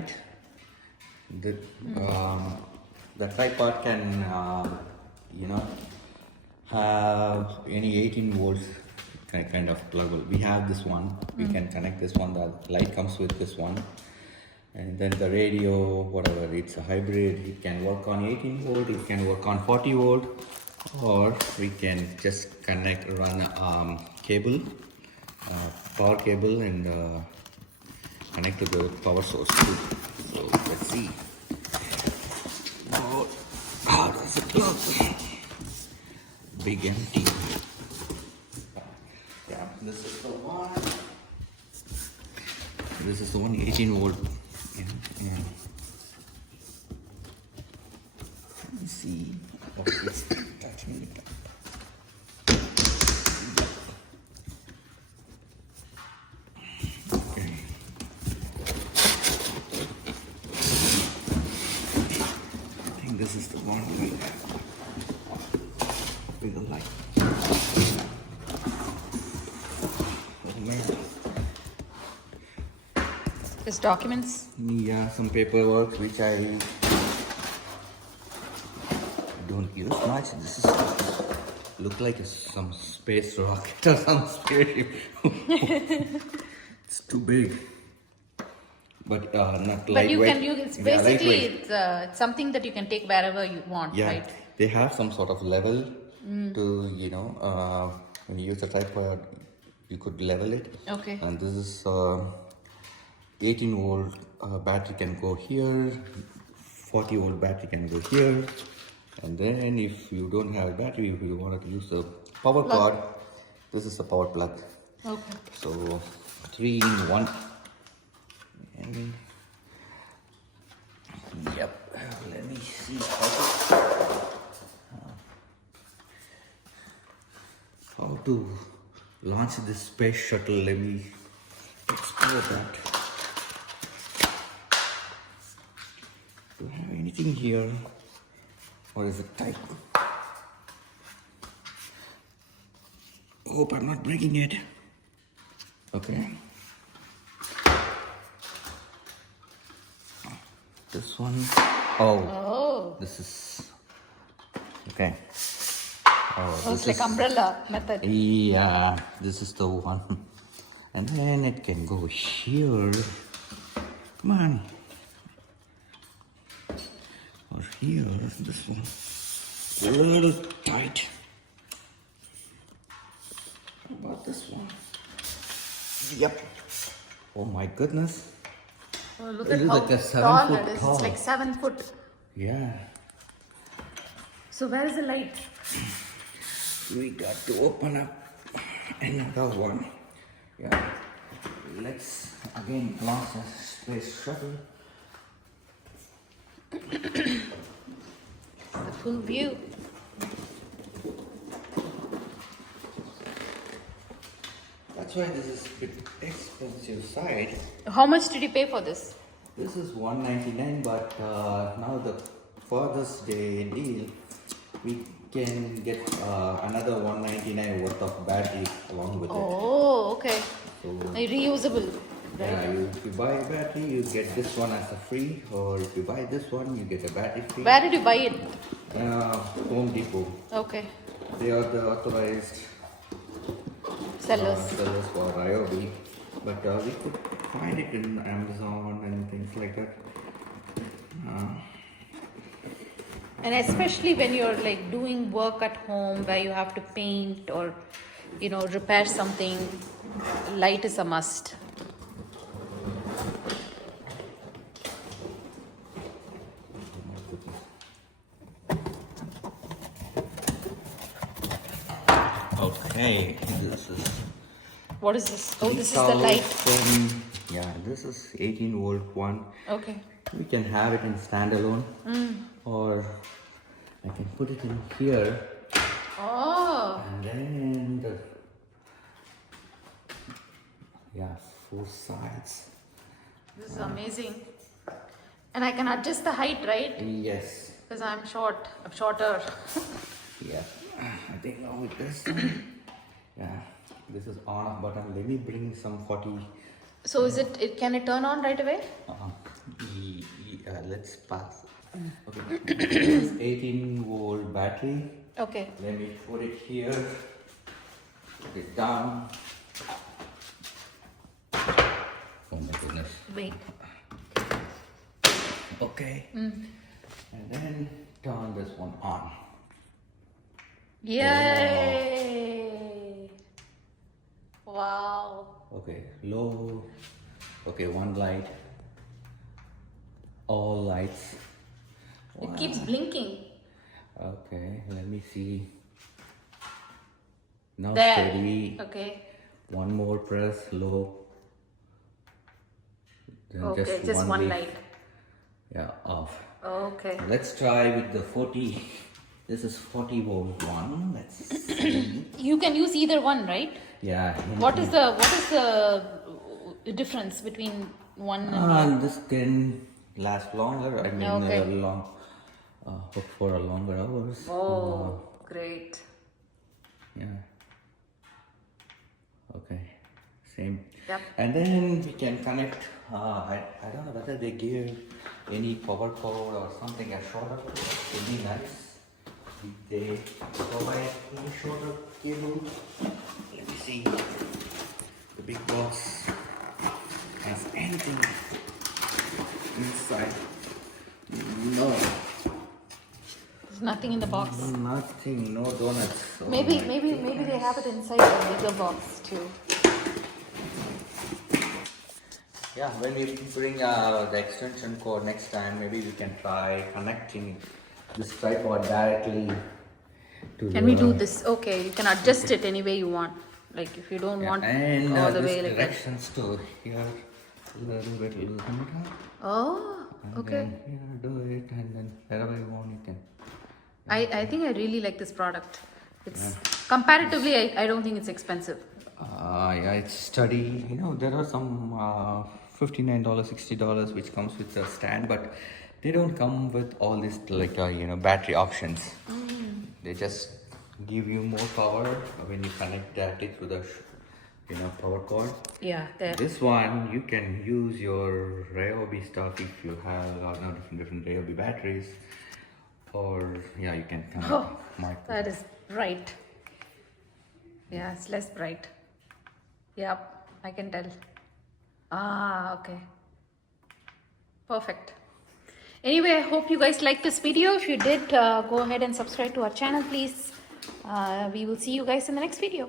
light. The the tripod can have any 18 volts kind of plug. We have this one. We can connect this one. The light comes with this one. And then the radio, whatever, it's a hybrid. It can work on 18 volt, it can work on 40 volt, or we can just run cable, power cable, and connect to the power source too. So let's see. Oh, how does it look? Big empty. Yeah, this is the one. This is the one 18 volt. Yeah. Let me see. Oh, it's touching it. Okay. I think this is the one with the light. Oh man. There's documents? Yeah, some paperwork which I don't use much. This is look like some space rocket or some spaceship. It's too big, but not lightweight. But you can use it's basically it's something that you can take wherever you want, yeah, right? They have some sort of level to when you use the tripod, you could level it. Okay. And this is 18 volt battery can go here, 40 volt battery can go here, and then if you don't have a battery, if you wanted to use a power cord, this is a power plug. Okay. So 3 in 1. And yep, let me see how to launch this space shuttle. Let me explore that. Do I have anything here? Or is it tight? Hope I'm not breaking it. Okay. This one. Oh. This is. Okay. Oh, It's like umbrella method. Yeah, this is the one. And then it can go here. Come on. Or here, this one. A little tight. How about this one? Yep. Oh my goodness. Oh, look It at is how like a 7 tall foot it is. tall. It's like 7 foot. Yeah. So where is the light? We got to open up another one. Yeah. Let's again launch a space shuttle. The full view. That's why this is a bit expensive side. How much did you pay for this? This is $199, but now for this day deal, we can get another $199 worth of batteries along with it. Oh, okay. So, Reusable. yeah, if you buy a battery, you get this one as a free, or if you buy this one, you get a battery free. Where did you buy it? Home Depot. Okay. They are the authorized Sellers. sellers for Ryobi, but we could find it in Amazon and things like that. And especially when you're like doing work at home where you have to paint or repair something, light is a must. Okay, this is. What is this? Oh, this is the light. Yeah, this is 18 volt one. Okay. We can have it in standalone, or I can put it in here. Oh. And then yeah, 4 sides. This is amazing. And I can adjust the height, right? Yes. Because I'm short. I'm shorter. Yeah. I think now with this one, yeah, this is on off button. Let me bring some 40. So is it can it turn on right away? Let's pass. Okay. This is 18-volt battery. Okay. Let me put it here. Put it down. Oh my goodness. Wait. Okay. And then turn this one on. Yay! Wow. Okay, low. Okay, one light. All lights. It keeps blinking. Okay, let me see. Now There. steady. Okay. One more press, low. Then Okay, just one leaf. light. Yeah, off. Okay. Let's try with the 40. This is 40-volt one. Let's see. You can use either one, right? Yeah. What is the difference between one and the other? This can last longer. I mean, Okay. hook for a longer hours. Oh, great. Yeah. Okay. Same. Yep. And then we can connect. I don't know whether they give any power cord or something, a shorter. Would be nice. If they provide any shorter cable. Let me see. The big box has anything inside. No. There's nothing in the box. Nothing. No donuts. Oh Maybe my maybe they have it inside the bigger box too. Yeah, when we bring the extension cord next time, maybe we can try connecting this tripod directly to Can we do this? Okay, you can adjust it any way you want. Like if you don't want and all the this way like that. directions to here, a little bit loosen it up. Oh, And okay. then here, do it, and then wherever you want, you can. I think I really like this product. It's comparatively, I don't think it's expensive. Yeah, it's sturdy. You know, there are some $59, $60 which comes with a stand, but they don't come with all this like battery options. They just give you more power when you connect directly through the power cord. Yeah, there. This one you can use your Ryobi stuff if you have different Ryobi batteries, or yeah, you can connect. Oh, that is bright. Yeah, it's less bright. Yep, I can tell. Ah, okay. Perfect. Anyway, I hope you guys liked this video. If you did, go ahead and subscribe to our channel, please. We will see you guys in the next video.